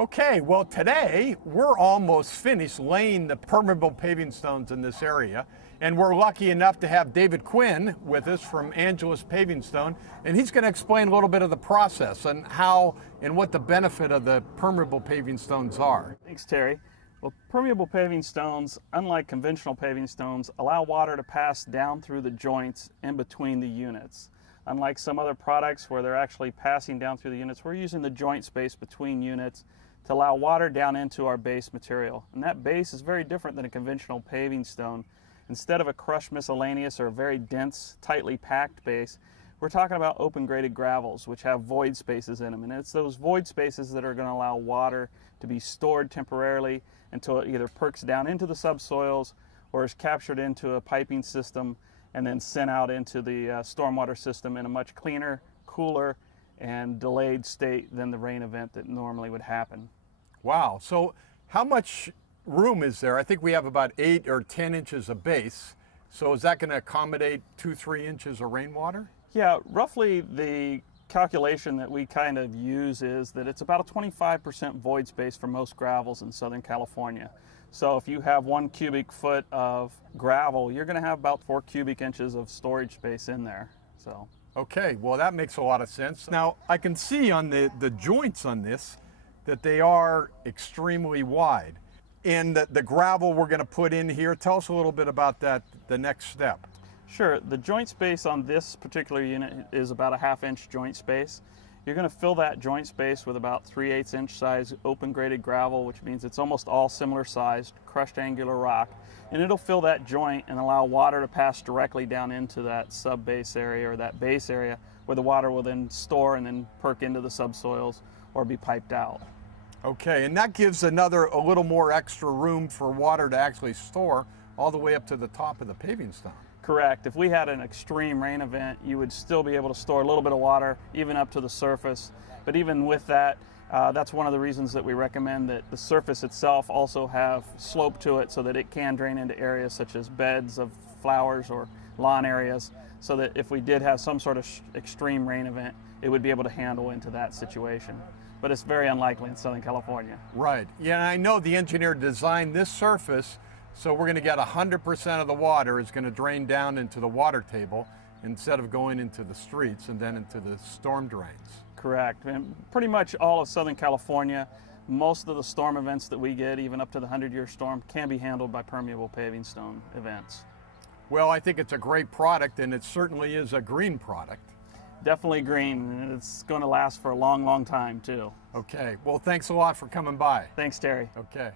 Okay, well today we're almost finished laying the permeable paving stones in this area, and we're lucky enough to have David Quinn with us from Angelus Paving Stone, and he's going to explain a little bit of the process and how and what the benefit of the permeable paving stones are. Thanks, Terry. Well, permeable paving stones, unlike conventional paving stones, allow water to pass down through the joints in between the units. Unlike some other products where they're actually passing down through the units, we're using the joint space between units to allow water down into our base material. And that base is very different than a conventional paving stone. Instead of a crushed miscellaneous or a very dense, tightly packed base, we're talking about open graded gravels, which have void spaces in them. And it's those void spaces that are going to allow water to be stored temporarily until it either perks down into the subsoils or is captured into a piping system and then sent out into the stormwater system in a much cleaner, cooler, and delayed state than the rain event that normally would happen. Wow, so how much room is there? I think we have about 8 or 10 inches of base. So is that going to accommodate 2-3 inches of rainwater? Yeah, roughly the calculation that we kind of use is that it's about a 25% void space for most gravels in Southern California. So if you have 1 cubic foot of gravel, you're going to have about 4 cubic inches of storage space in there. So. Okay, well that makes a lot of sense. Now I can see on the joints on this that they are extremely wide. And the gravel we're going to put in here, tell us a little bit about that, the next step. Sure, the joint space on this particular unit is about a 1/2 inch joint space. You're going to fill that joint space with about 3/8 inch size open graded gravel, which means it's almost all similar sized crushed angular rock. And it'll fill that joint and allow water to pass directly down into that sub-base area or that base area where the water will then store and then perk into the subsoils or be piped out. Okay, and that gives a little more extra room for water to actually store all the way up to the top of the paving stone. Correct. If we had an extreme rain event, you would still be able to store a little bit of water even up to the surface. But even with that, that's one of the reasons that we recommend that the surface itself also have slope to it so that it can drain into areas such as beds of flowers or lawn areas, so that if we did have some sort of extreme rain event, it would be able to handle into that situation. But it's very unlikely in Southern California. Right. Yeah, I know the engineer designed this surface so we're going to get 100% of the water is going to drain down into the water table instead of going into the streets and then into the storm drains. Correct. And pretty much all of Southern California, most of the storm events that we get, even up to the 100-year storm, can be handled by permeable paving stone events. Well, I think it's a great product, and it certainly is a green product. Definitely green. It's going to last for a long, long time, too. Okay. Well, thanks a lot for coming by. Thanks, Terry. Okay.